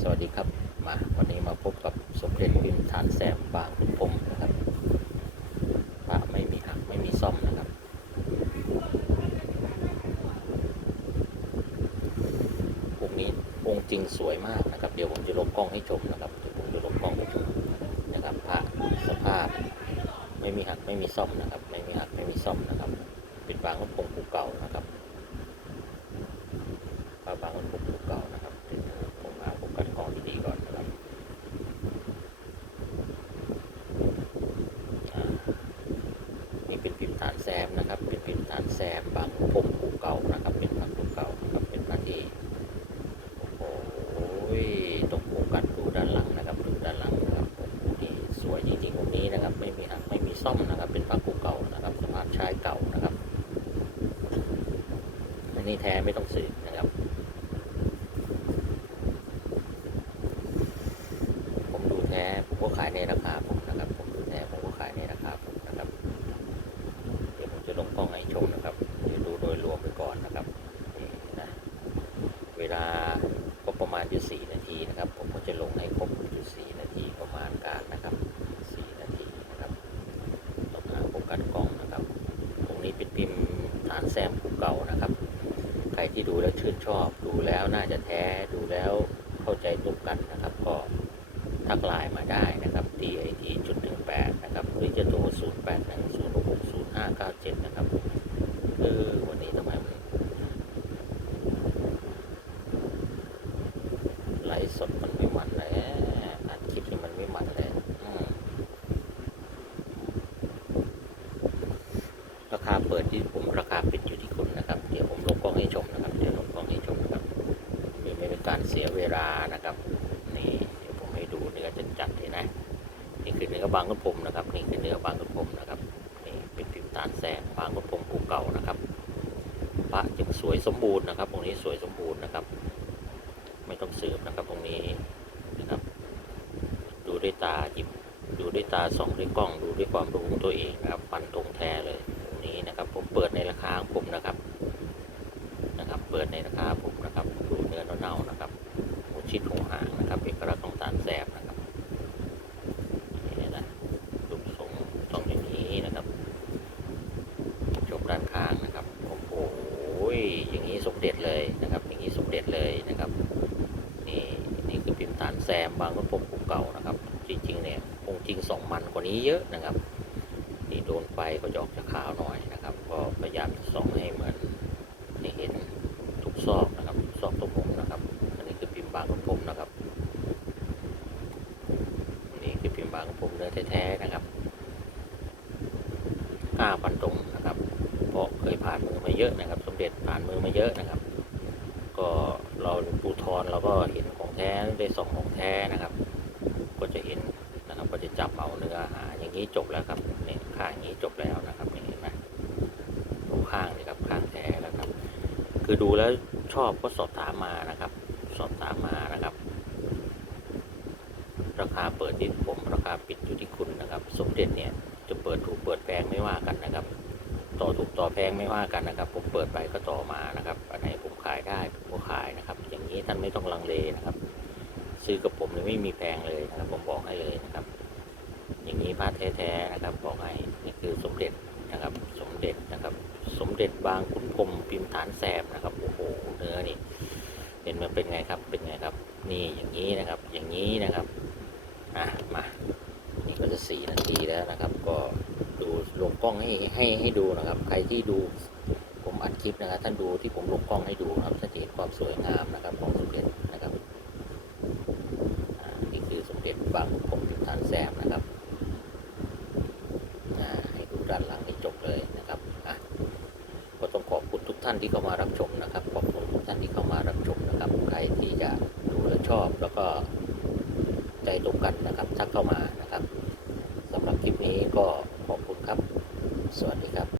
สวัสดีครับมาวันนี้มาพบกับสมเด็จพิมพ์ฐานแสมบางขุนพรมนะครับพระไม่มีหักไม่มีซ่อมนะครับพวกนี้องค์จริงสวยมากนะครับ เดี๋ยวผมจะลงกล้องให้ชมนะครับเดี๋ยวผมจะลงกล้องให้ชมนะครับพระสภาพ ไม่มีหักไม่มีซ่อมนะครับ ไม่มีหักไม่มีซ่อมนะครับ เป็นบางขุนพรหมภูเก่านะครับพระบางขุนพรหมภูเก่านะครับเดี๋ยวผมหาผมกันกล้องดีๆก่อนนะครับอ่านี่เป็นพิมพ์ฐานแซมนะครับ เป็นพิมพ์ฐาน แซมบางพรหมภูเก่านะครับ เป็นพระภูเก่านะครับเป็นพระที่โอ้โหตรงโฟกัสดูด้านหลังนะครับดูด้านหลังนะครับโอ้โหนี่สวยจริงๆตรงนี้นะครับ ไม่มีหักไม่มีซ่อมนะครับ เป็นพระกูเก่านะครับสภาพใช้เก่านะครับอันนี้แท้ไม่ต้องสืบนะครับผมดูแท้ผมก็ขายในราคาผม ล้องให้ชมนะครับเดี๋ยวดูโดยรวมไปก่อนนะครับนะเวลาก็ประมาณอยู่สี่นาทีนะครับ ผมก็จะลงให้ครบอยู่สี่นาทีประมาณการนะครับสี่นาทีนะครับต้องหาโฟกัสกล้องนะครับ ตรงนี้เป็นพิมพ์ฐานแซมภูเก่านะครับ ใครที่ดูแล้วชื่นชอบ ดูแล้วน่าจะแท้ดูแล้วเข้าใจตรงกันนะครับ ก็ทักไลน์มาได้นะครับ DIT จุดหนึ่งแปดนะครับหรือจะโทรศูนย์แปดหนึ่งศูนย์ ห้าเก้าเจ็ดนะครับเออวันนี้ทำไมมันไลฟ์สดมันไม่มันเลยอัดคลิปนี่มันไม่มันเลยอืมราคาเปิดที่ผมราคาปิดอยู่ที่คุณนะครับ เดี๋ยวผมลงกล้องให้ชมนะครับ เดี๋ยวลงกล้องให้ชมนะครับเดี๋ยวไม่เป็นการเสียเวลานะครับ นี่เดี๋ยวผมให้ดูเนื้อจัดๆเลยนะ นี่คือเนื้อบางกระผมนะครับ นี่คือเนื้อบางกระผมนะครับ นี่เป็นพิมพ์ตาลแสงบางกระผมภูเก่านะครับพระจึงสวยสมบูรณ์นะครับตรงนี้สวยสมบูรณ์นะครับ ไม่ต้องสืบนะครับตรงนี้นะครับ ดูด้วยตาหยิบดูด้วยตาส่องด้วยกล้องดูด้วยความรู้ของตัวเองนะครับฟันตรงแท้เลยตรงนี้นะครับ ผมเปิดในราคาผมนะครับนะครับ เปิดในราคาผมนะครับดูเนื้อเน่าๆนะครับหัวชิดหัวหางนะครับเอกลักษณ์ของตาลแสบนะครับนี่นะรูปทรงต้องอย่างนี้นะครับชมด้านข้างนะครับโอ้โหอย่างนี้สมเด็จเลยนะครับ อย่างนี้สมเด็จเลยนะครับ นี่นี่คือพิมพ์ ฐานแซมบางก็ผมภูเก่านะครับ จริงๆเนี่ยองจริงสองมันกว่านี้เยอะนะครับนี่โดนไฟก็จะออกจะขาวหน่อยนะครับ ก็พยายามส่องให้เหมือนให้เห็นทุกซอกนะครับทุกซอกตัวผมนะครับอันนี้คือพิมพ์บางของผมนะครับอันนี้คือพิมพ์บางของผมเนื้อแท้ๆนะครับห้าพันตรงนะครับเพราะเคยผ่านมือมาเยอะนะครับ สมเด็จผ่านมือมาเยอะนะครับ ก็เราปูทอนเราก็เห็นของแท้ได้สองของแท้นะครับ ก็จะเห็นนะครับก็จะจับเอาเนื้อหาอย่างนี้จบแล้วครับเนี่ยข้างนี้จบแล้วนะครับนี่เห็นไหมดูข้างเลยครับข้างแท้แล้วครับ คือดูแล้วชอบก็สอบถามมานะครับ สอบถามมานะครับ ราคาเปิดที่ผมราคาปิดอยู่ที่คุณนะครับ สมเด็จเนี่ยจะเปิดถูกเปิดแพงไม่ว่ากันนะครับ ต่อถูกต่อแพงไม่ว่ากันนะครับ ผมเปิดไปก็ต่อมานะครับอันไหน ขายได้ผมก็ขายนะครับ อย่างนี้ท่านไม่ต้องลังเลนะครับ ซื้อกับผมเลยไม่มีแพงเลยนะครับผมบอกให้เลยนะครับ อย่างนี้พระแท้ๆนะครับบอกให้นี่คือสมเด็จนะครับ สมเด็จนะครับ สมเด็จบางขุนพรมพิมพ์ฐานแสบนะครับโอ้โหเนื้อนี่เห็นมันเป็นไงครับเป็นไงครับ นี่อย่างนี้นะครับ อย่างนี้นะครับอะมานี่ก็จะสี่นาทีแล้วนะครับ ก็ดูลงกล้องให้ให้ให้ดูนะครับ ใครที่ดู อัดคลิปนะครับท่านดูที่ผมลงกล้องให้ดูครับจะเห็นความสวยงามนะครับของสมเด็จนะครับนี่คือสมเด็จบางขุนพรหมพิมพ์ฐานแซมนะครับให้ดูด้านหลังให้จบเลยนะครับอะก็ต้องขอบคุณทุกท่านที่เข้ามารับชมนะครับขอบคุณทุกท่านที่เข้ามารับชมนะครับใครที่จะดูและชอบแล้วก็ใจตรงกันนะครับทักเข้ามานะครับสำหรับคลิปนี้ก็ขอบคุณครับ สวัสดีครับ